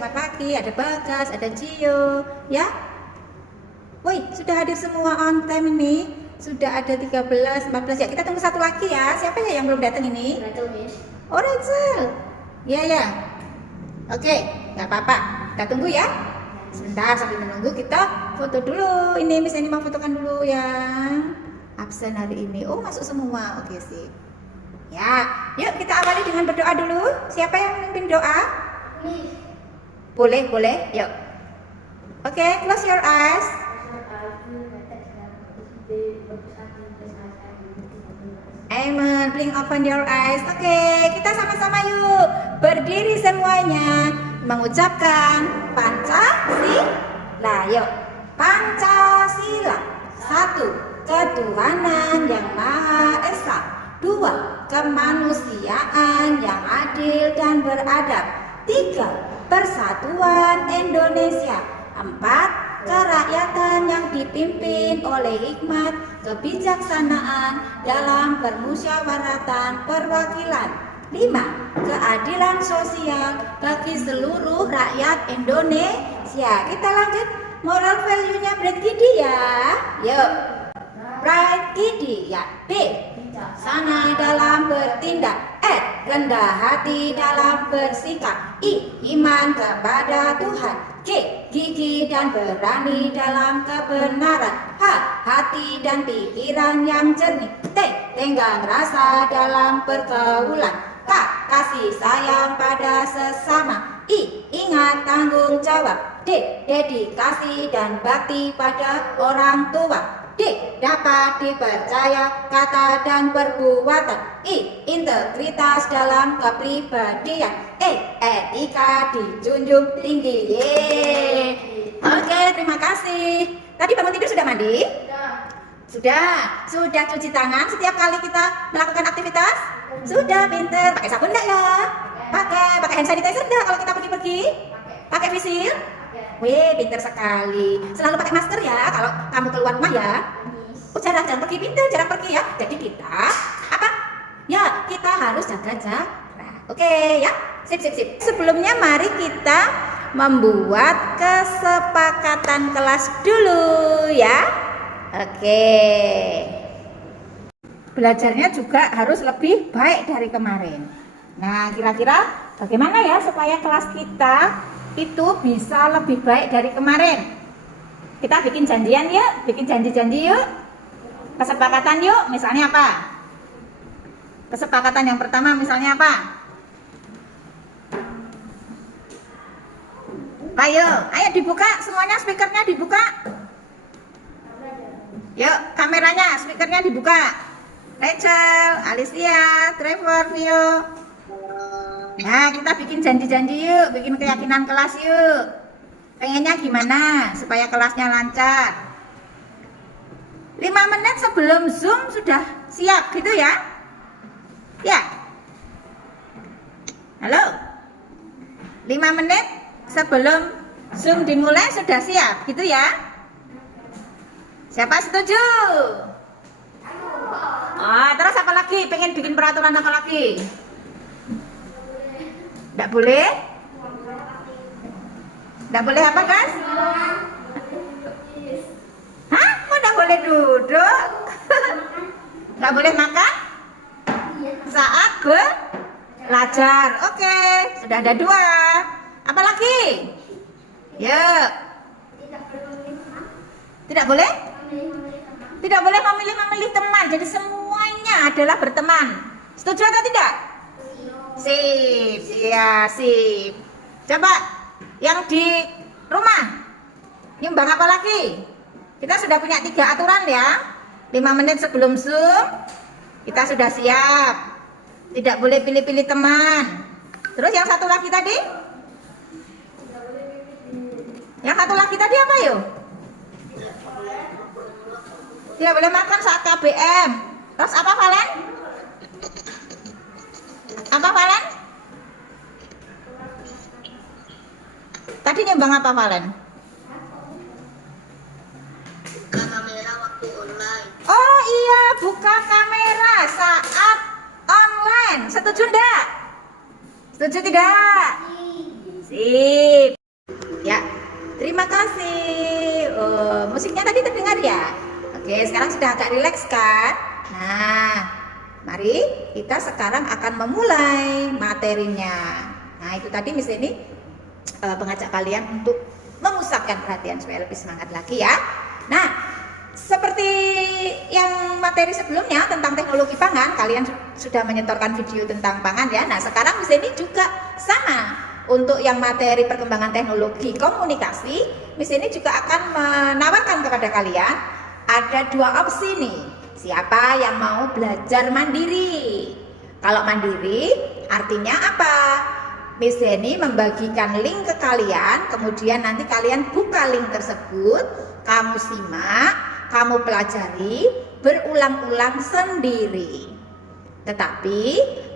selamat pagi. Ada Bagas, ada Cio, ya. Woi, sudah hadir semua on time ini. Sudah ada 13, 14 ya. Kita tunggu satu lagi ya. Siapa ya yang belum datang ini? Rachel, Miss. Oh, Rachel. Ya, ya. Oke, nggak apa-apa. Kita tunggu ya. Sebentar sambil menunggu kita foto dulu. Ini Miss ini mau fotokan dulu yang absen hari ini. Oh, masuk semua. Oke, sih. Ya, yuk kita awali dengan berdoa dulu. Siapa yang memimpin doa? Miss. Boleh, boleh. Yuk. Oke, close your eyes. Amen. Blink open your eyes. Oke, kita sama-sama yuk berdiri semuanya mengucapkan Pancasila. Yuk, Pancasila. 1. Ketuhanan yang Maha Esa. 2. Kemanusiaan yang adil dan beradab. 3. Persatuan Indonesia. 4. Kerakyatan yang dipimpin oleh hikmat kebijaksanaan dalam permusyawaratan perwakilan. 5. Keadilan sosial bagi seluruh rakyat Indonesia. Kita lanjut moral value-nya Brad Gidi ya. Yuk, Brad Gidi ya. B. Bijaksana dalam bertindak. Rendah hati dalam bersikap. I. Iman kepada Tuhan. G. Gigih dan berani dalam kebenaran. H. Hati dan pikiran yang jernih. T. Tenggang rasa dalam pergaulan. K. Kasih sayang pada sesama. I. Ingat tanggung jawab. D. Dedikasi dan bakti pada orang tua. D. Dapat dipercaya kata dan perbuatan. I. Integritas dalam kepribadian. E. Etika dijunjung tinggi. Yeay. Oke, terima kasih. Tadi bangun tidur sudah mandi? Sudah. Sudah cuci tangan setiap kali kita melakukan aktivitas? Sudah, pinter. Pakai sabun enggak ya? Pakai hand sanitizer enggak kalau kita pergi-pergi? Pakai visil? Wih, pinter sekali. Selalu pakai masker ya kalau kamu keluar rumah ya. Oh, jarang pergi, pinter, jarang pergi ya. Jadi kita apa? Ya, kita harus jaga jarak. Oke ya, sip. Sebelumnya mari kita membuat kesepakatan kelas dulu ya. Oke. Belajarnya juga harus lebih baik dari kemarin. Nah, kira-kira bagaimana ya supaya kelas kita itu bisa lebih baik dari kemarin? Kita bikin janjian yuk, bikin janji-janji yuk. Kesepakatan yuk, misalnya apa? Kesepakatan yang pertama misalnya apa? Ayo dibuka semuanya, speakernya dibuka. Yuk, kameranya, speakernya dibuka. Rachel, Alicia, Trevor, Vio. Nah, kita bikin janji-janji yuk, bikin keyakinan kelas yuk. Pengennya gimana supaya kelasnya lancar? 5 menit sebelum Zoom sudah siap gitu ya? Ya. Halo? 5 menit sebelum Zoom dimulai sudah siap gitu ya? Siapa setuju? Terus apa lagi? Pengen bikin peraturan apa lagi? Nggak boleh? Nggak boleh apa, guys? Hah? Kok nggak boleh duduk? Nggak boleh makan? Saat belajar. Oke, sudah ada 2. Apa lagi? Yuk. Tidak boleh? Tidak boleh memilih teman. Jadi semuanya adalah berteman. Setuju atau tidak? Sip, ya sip. Coba yang di rumah nyumbang apa lagi? Kita sudah punya 3 aturan ya. 5 menit sebelum Zoom kita sudah siap. Tidak boleh pilih-pilih teman. Terus yang satu lagi tadi? Yang satu lagi tadi apa yuk? Tidak boleh makan saat KBM. Terus apa Valen? Apa Valen? Tadi nyumbang apa Valen? Buka kamera waktu online. Oh iya, buka kamera saat online. Setuju enggak? Setuju tidak? Sip. Ya, terima kasih. Musiknya tadi terdengar ya? Oke, sekarang sudah agak rileks kan? Nah, mari kita sekarang akan memulai materinya. Nah, itu tadi Miss ini mengajak kalian untuk memusatkan perhatian supaya lebih semangat lagi ya. Nah, seperti yang materi sebelumnya tentang teknologi pangan, kalian sudah menyetorkan video tentang pangan ya. Nah, sekarang Miss ini juga sama. Untuk yang materi perkembangan teknologi komunikasi, Miss ini juga akan menawarkan kepada kalian ada dua opsi nih. Siapa yang mau belajar mandiri? Kalau mandiri artinya apa? Miss ini membagikan link ke kalian, kemudian nanti kalian buka link tersebut, kamu simak, kamu pelajari berulang-ulang sendiri. Tetapi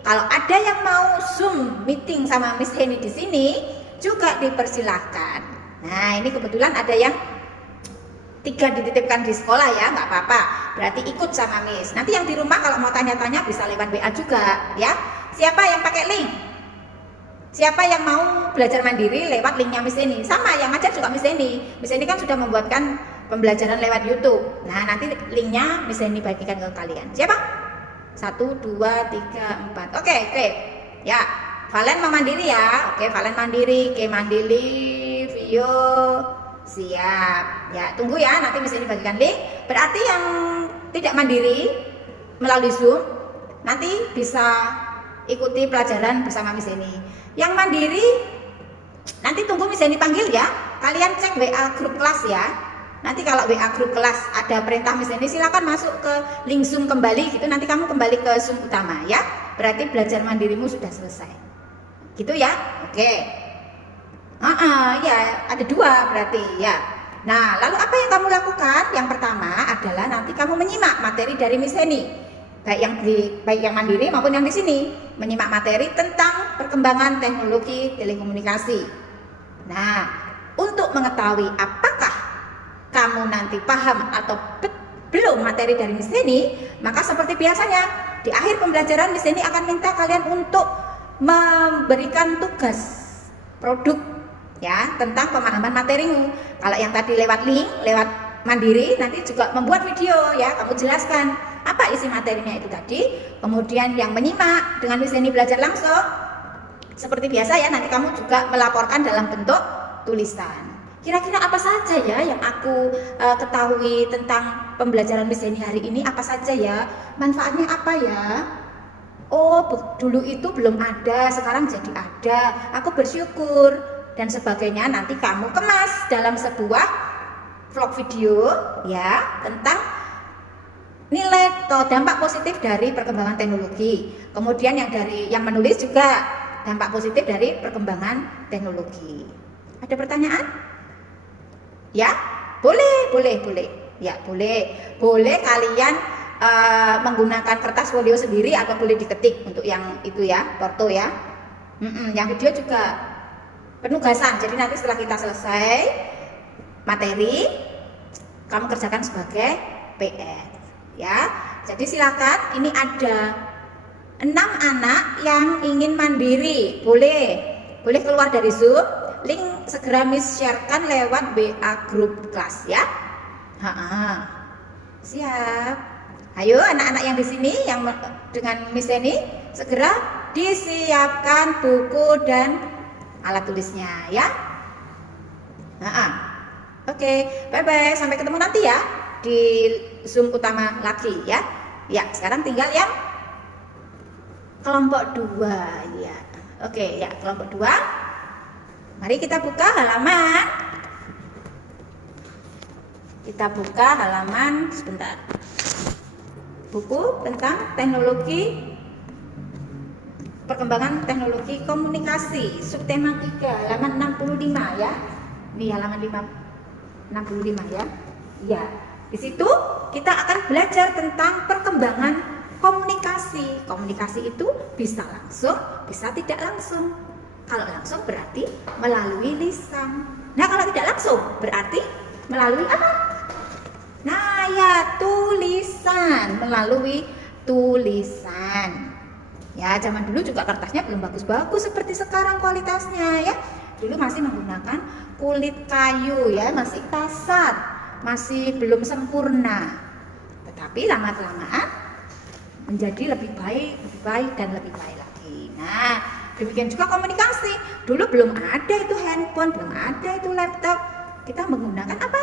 kalau ada yang mau Zoom meeting sama Miss Heni di sini juga dipersilahkan. Nah, ini kebetulan ada yang 3 dititipkan di sekolah ya, nggak apa-apa. Berarti ikut sama Miss. Nanti yang di rumah kalau mau tanya-tanya bisa lewat WA juga ya. Siapa yang pakai link? Siapa yang mau belajar mandiri lewat linknya Miss Heni? Sama, yang ngajar juga Miss Heni. Miss Heni kan sudah membuatkan pembelajaran lewat YouTube. Nah, nanti linknya Miss Heni bagikan ke kalian. Siapa? 1, 2, 3, 4. Oke. Ya, Valen mau mandiri ya. Oke, Valen mandiri, Ke mandiri, Vio siap. Ya, tunggu ya, nanti Miss ini bagikan link. Berarti yang tidak mandiri melalui Zoom nanti bisa ikuti pelajaran bersama Miss ini. Yang mandiri nanti tunggu Miss ini panggil ya. Kalian cek WA grup kelas ya. Nanti kalau WA grup kelas ada perintah Miss ini, silakan masuk ke link Zoom kembali gitu. Nanti kamu kembali ke Zoom utama ya. Berarti belajar mandirimu sudah selesai. Gitu ya. Oke. Ya, ada 2 berarti ya. Nah, lalu apa yang kamu lakukan? Yang pertama adalah nanti kamu menyimak materi dari Miss Heni. Baik yang mandiri maupun yang di sini, menyimak materi tentang perkembangan teknologi telekomunikasi. Nah, untuk mengetahui apakah kamu nanti paham atau belum materi dari Miss Heni, maka seperti biasanya di akhir pembelajaran Miss Heni akan minta kalian untuk memberikan tugas produk ya tentang pemahaman materimu. Kalau yang tadi lewat link, lewat mandiri, nanti juga membuat video ya, kamu jelaskan apa isi materinya itu tadi. Kemudian yang menyimak dengan Miss Heni belajar langsung, seperti biasa ya, nanti kamu juga melaporkan dalam bentuk tulisan. Kira-kira apa saja ya yang aku ketahui tentang pembelajaran Miss Heni hari ini? Apa saja ya? Manfaatnya apa ya? Oh, dulu itu belum ada, sekarang jadi ada. Aku bersyukur dan sebagainya. Nanti kamu kemas dalam sebuah vlog video ya tentang nilai atau dampak positif dari perkembangan teknologi. Kemudian yang menulis juga dampak positif dari perkembangan teknologi. Ada pertanyaan? Ya, boleh. Ya, boleh kalian menggunakan kertas folio sendiri atau boleh diketik untuk yang itu ya, porto ya. Yang video juga penugasan. Jadi nanti setelah kita selesai materi, kamu kerjakan sebagai PR ya. Jadi silakan, ini ada 6 anak yang ingin mandiri, boleh keluar dari Zoom. Link segera Miss sharekan lewat WA grup kelas ya. Siap. Ayo anak-anak yang di sini yang dengan Miss Heni segera disiapkan buku dan alat tulisnya ya. Oke, bye-bye, sampai ketemu nanti ya di Zoom utama lagi ya. Ya, sekarang tinggal yang kelompok 2 ya. Oke, ya, kelompok 2. Mari kita buka halaman. Sebentar. Buku tentang teknologi perkembangan teknologi komunikasi, subtema 3, halaman 65 ya. Ini halaman 65 ya. Ya, di situ kita akan belajar tentang perkembangan komunikasi. Komunikasi itu bisa langsung, bisa tidak langsung. Kalau langsung berarti melalui lisan. Nah, kalau tidak langsung berarti melalui apa? Nah, ya, tulisan, melalui tulisan. Ya, zaman dulu juga kertasnya belum bagus-bagus seperti sekarang kualitasnya ya. dulu masih menggunakan kulit kayu ya, masih kasar, masih belum sempurna. Tetapi lama-kelamaan menjadi lebih baik dan lebih baik lagi. Nah, demikian juga komunikasi. Dulu belum ada itu handphone, belum ada itu laptop. Kita menggunakan apa?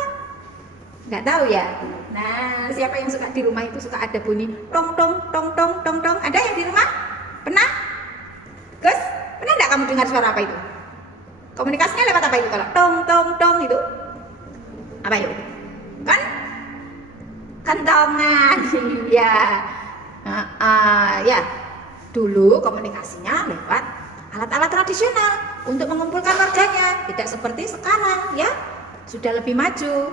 Nggak tahu ya. Nah, siapa yang suka di rumah itu suka ada bunyi tong tong tong tong tong tong. Ada yang di rumah? Pernah? Gus, pernah nggak kamu dengar suara apa itu? Komunikasinya lewat apa itu kalau tong tong tong itu? Apa itu? Kan? Kentongan. Ya. Ya. Dulu komunikasinya lewat alat-alat tradisional untuk mengumpulkan warganya, tidak seperti sekarang ya. Sudah lebih maju.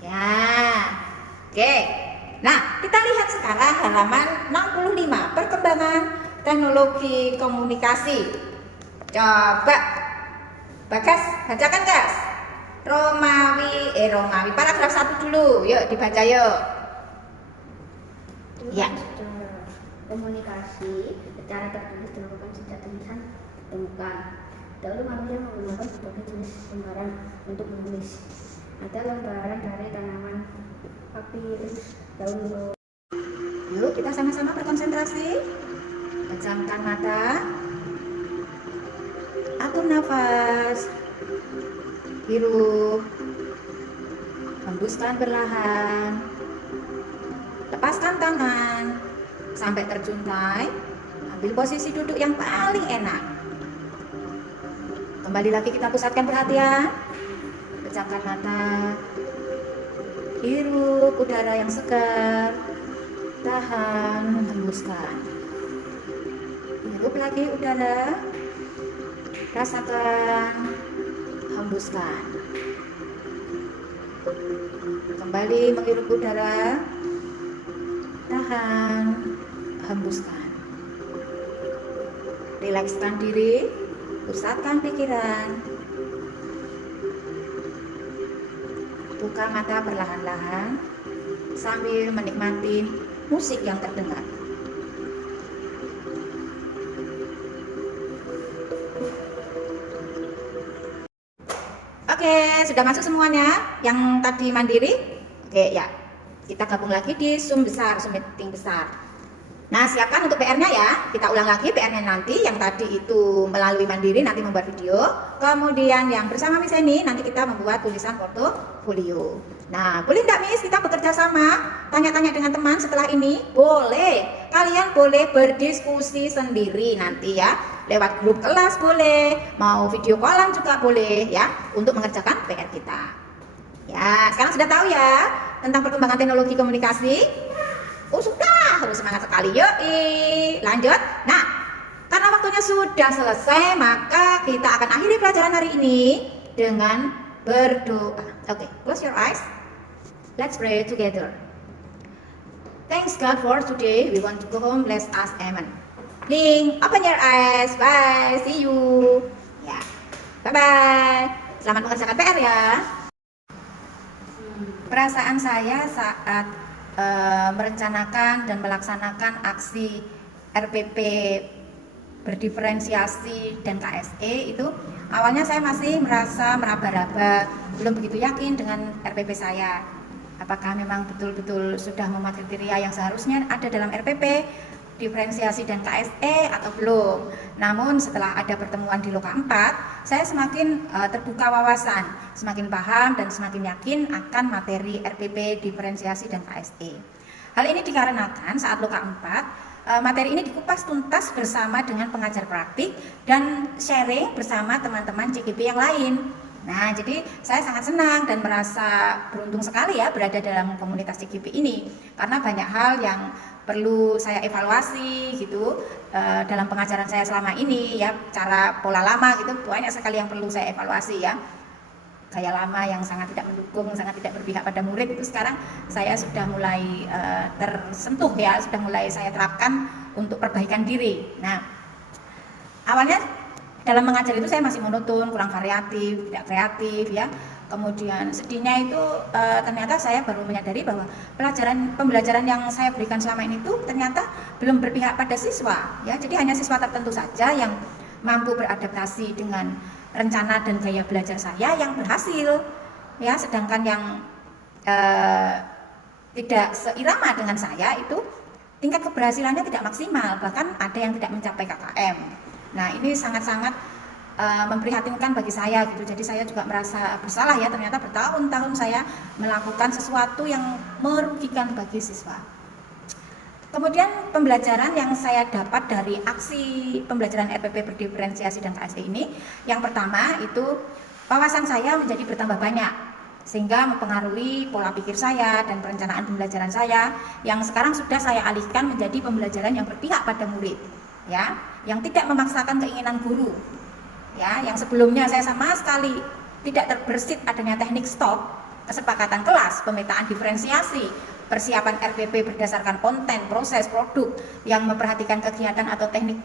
Ya. Oke. Nah, kita lihat sekarang halaman 65, perkembangan teknologi komunikasi. Coba Bagas, bacakan Gas. Romawi, paragraf 1 dulu. Yuk dibaca yuk. Ya. Komunikasi secara tertulis dilakukan sejak tulisan ditemukan. Dahulu manusia menggunakan berbagai jenis lembaran untuk menulis. Ada lembaran dari tanaman papirus, daun. Yuk kita sama-sama berkonsentrasi. Pejamkan mata. Atur nafas. Hirup. Hembuskan perlahan. Lepaskan tangan sampai terjuntai. Ambil posisi duduk yang paling enak. Kembali lagi kita pusatkan perhatian. Pejamkan mata. Hirup udara yang segar. Tahan, hembuskan. Hirup lagi udara. Rasakan, hembuskan. Kembali menghirup udara. Tahan, hembuskan. Rilekskan diri, pusatkan pikiran. Buka mata perlahan-lahan sambil menikmati musik yang terdengar. Oke, sudah masuk semuanya yang tadi mandiri? Oke, ya. Kita gabung lagi di Zoom besar, Zoom meeting besar. Nah, siapkan untuk PR-nya ya. Kita ulang lagi PR-nya nanti. Yang tadi itu melalui mandiri nanti membuat video. Kemudian yang bersama Miss Eni nanti kita membuat tulisan portofolio. Nah, boleh enggak Miss kita bekerja sama? Tanya-tanya dengan teman setelah ini? Boleh. Kalian boleh berdiskusi sendiri nanti ya. Lewat grup kelas boleh. Mau video callan juga boleh ya. Untuk mengerjakan PR kita. Ya, sekarang sudah tahu ya tentang perkembangan teknologi komunikasi? Oh sudah, harus semangat sekali. Yuk, lanjut. Nah, karena waktunya sudah selesai, maka kita akan akhiri pelajaran hari ini dengan berdoa. Oke, close your eyes. Let's pray together. Thanks God for today. We want to go home. Bless us. Amen. Blink, open your eyes. Bye. See you. Ya, bye bye. Selamat mengerjakan PR ya. Perasaan saya saat merencanakan dan melaksanakan aksi RPP berdiferensiasi dan KSE itu awalnya saya masih merasa meraba-raba, belum begitu yakin dengan RPP saya. Apakah memang betul-betul sudah memenuhi kriteria yang seharusnya ada dalam RPP diferensiasi dan KSE atau belum. Namun setelah ada pertemuan di Loka 4, saya semakin terbuka wawasan, semakin paham dan semakin yakin akan materi RPP diferensiasi dan KSE. Hal ini dikarenakan saat Loka 4, materi ini dikupas tuntas bersama dengan pengajar praktik dan sharing bersama teman-teman CGP yang lain. Nah, jadi saya sangat senang dan merasa beruntung sekali ya berada dalam komunitas CGP ini karena banyak hal yang perlu saya evaluasi gitu dalam pengajaran saya selama ini ya, cara pola lama gitu banyak sekali yang perlu saya evaluasi ya. Gaya lama yang sangat tidak mendukung, sangat tidak berpihak pada murid itu sekarang saya sudah mulai tersentuh ya, sudah mulai saya terapkan untuk perbaikan diri. Nah, awalnya dalam mengajar itu saya masih monoton, kurang variatif, tidak kreatif ya. Kemudian sedihnya itu ternyata saya baru menyadari bahwa pembelajaran yang saya berikan selama ini tuh ternyata belum berpihak pada siswa ya. Jadi hanya siswa tertentu saja yang mampu beradaptasi dengan rencana dan gaya belajar saya yang berhasil, ya, sedangkan yang tidak seirama dengan saya itu tingkat keberhasilannya tidak maksimal, bahkan ada yang tidak mencapai KKM. Nah, ini sangat-sangat memprihatinkan bagi saya gitu. Jadi saya juga merasa bersalah ya, ternyata bertahun-tahun saya melakukan sesuatu yang merugikan bagi siswa. Kemudian pembelajaran yang saya dapat dari aksi pembelajaran RPP berdiferensiasi dan KSE ini, yang pertama itu wawasan saya menjadi bertambah banyak, sehingga mempengaruhi pola pikir saya dan perencanaan pembelajaran saya yang sekarang sudah saya alihkan menjadi pembelajaran yang berpihak pada murid, ya, yang tidak memaksakan keinginan guru, ya, yang sebelumnya saya sama sekali tidak terbersit adanya teknik stop, kesepakatan kelas, pemetaan diferensiasi, persiapan RPP berdasarkan konten, proses, produk yang memperhatikan kegiatan atau teknik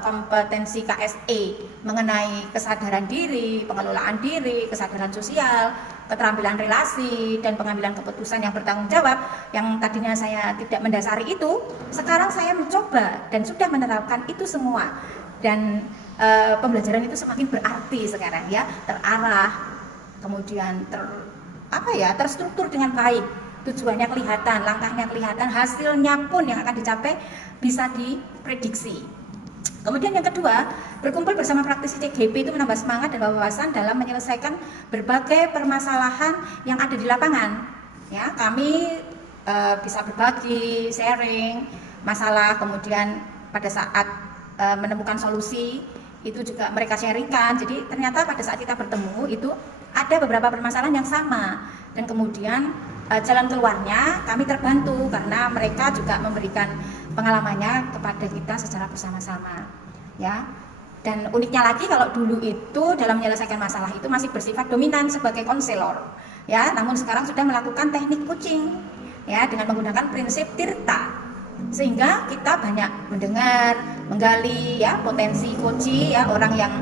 kompetensi KSE mengenai kesadaran diri, pengelolaan diri, kesadaran sosial, keterampilan relasi, dan pengambilan keputusan yang bertanggung jawab. Yang tadinya saya tidak mendasari itu, sekarang saya mencoba dan sudah menerapkan itu semua, dan pembelajaran itu semakin berarti sekarang ya, terarah, kemudian terstruktur dengan baik, tujuannya kelihatan, langkahnya kelihatan, hasilnya pun yang akan dicapai bisa diprediksi. Kemudian yang kedua, berkumpul bersama praktisi CGP itu menambah semangat dan wawasan dalam menyelesaikan berbagai permasalahan yang ada di lapangan. Ya, kami bisa berbagi, sharing masalah, kemudian pada saat menemukan solusi itu juga mereka sharingkan. Jadi ternyata pada saat kita bertemu itu ada beberapa permasalahan yang sama, dan kemudian jalan keluarnya kami terbantu karena mereka juga memberikan pengalamannya kepada kita secara bersama-sama, ya. Dan uniknya lagi, kalau dulu itu dalam menyelesaikan masalah itu masih bersifat dominan sebagai konselor, ya, namun sekarang sudah melakukan teknik coaching, ya, dengan menggunakan prinsip tirta, sehingga kita banyak mendengar, menggali, ya, potensi coach, ya, orang yang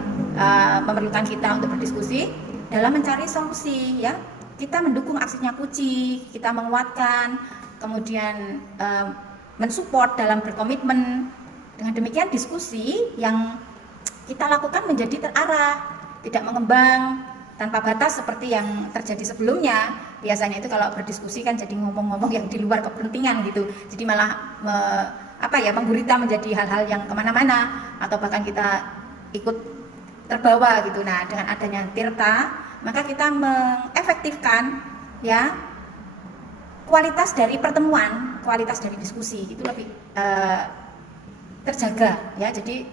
memerlukan kita untuk berdiskusi dalam mencari solusi, ya. Kita mendukung aksinya Kuci, kita menguatkan, kemudian mensupport dalam berkomitmen. Dengan demikian diskusi yang kita lakukan menjadi terarah, tidak mengembang tanpa batas seperti yang terjadi sebelumnya. Biasanya itu kalau berdiskusi kan jadi ngomong-ngomong yang di luar kepentingan gitu, jadi malah menggurita menjadi hal-hal yang kemana-mana, atau bahkan kita ikut terbawa gitu. Nah, dengan adanya tirta, maka kita mengefektifkan, ya, kualitas dari pertemuan, kualitas dari diskusi itu lebih terjaga, ya. Jadi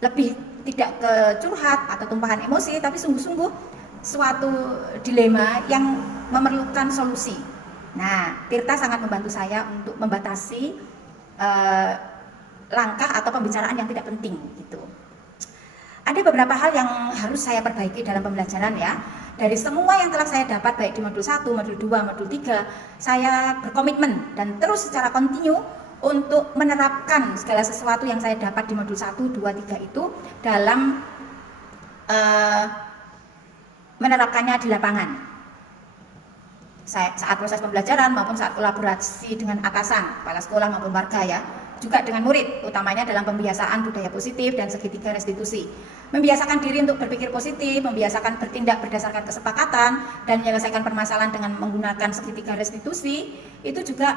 lebih tidak ke curhat atau tumpahan emosi, tapi sungguh-sungguh suatu dilema yang memerlukan solusi. Nah, tirta sangat membantu saya untuk membatasi langkah atau pembicaraan yang tidak penting gitu. Ada beberapa hal yang harus saya perbaiki dalam pembelajaran, ya. Dari semua yang telah saya dapat baik di modul 1, modul 2, modul 3, saya berkomitmen dan terus secara kontinu untuk menerapkan segala sesuatu yang saya dapat di modul 1, 2, 3 itu dalam menerapkannya di lapangan. Saat proses pembelajaran maupun saat kolaborasi dengan atasan, kepala sekolah maupun warga, ya. Juga dengan murid, utamanya dalam pembiasaan budaya positif dan segitiga restitusi. Membiasakan diri untuk berpikir positif, membiasakan bertindak berdasarkan kesepakatan, dan menyelesaikan permasalahan dengan menggunakan segitiga restitusi, itu juga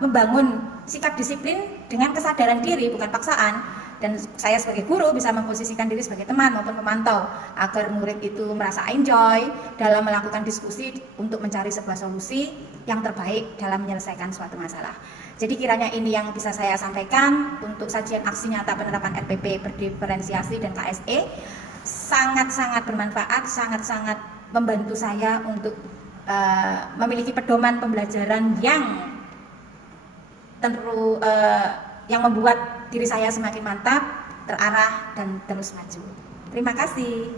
membangun sikap disiplin dengan kesadaran diri, bukan paksaan. Dan saya sebagai guru bisa memposisikan diri sebagai teman maupun pemantau, agar murid itu merasa enjoy dalam melakukan diskusi untuk mencari sebuah solusi yang terbaik dalam menyelesaikan suatu masalah. Jadi kiranya ini yang bisa saya sampaikan untuk sajian aksi nyata penerapan RPP berdiferensiasi dan KSE. Sangat-sangat bermanfaat, sangat-sangat membantu saya untuk memiliki pedoman pembelajaran yang yang membuat diri saya semakin mantap, terarah, dan terus maju. Terima kasih.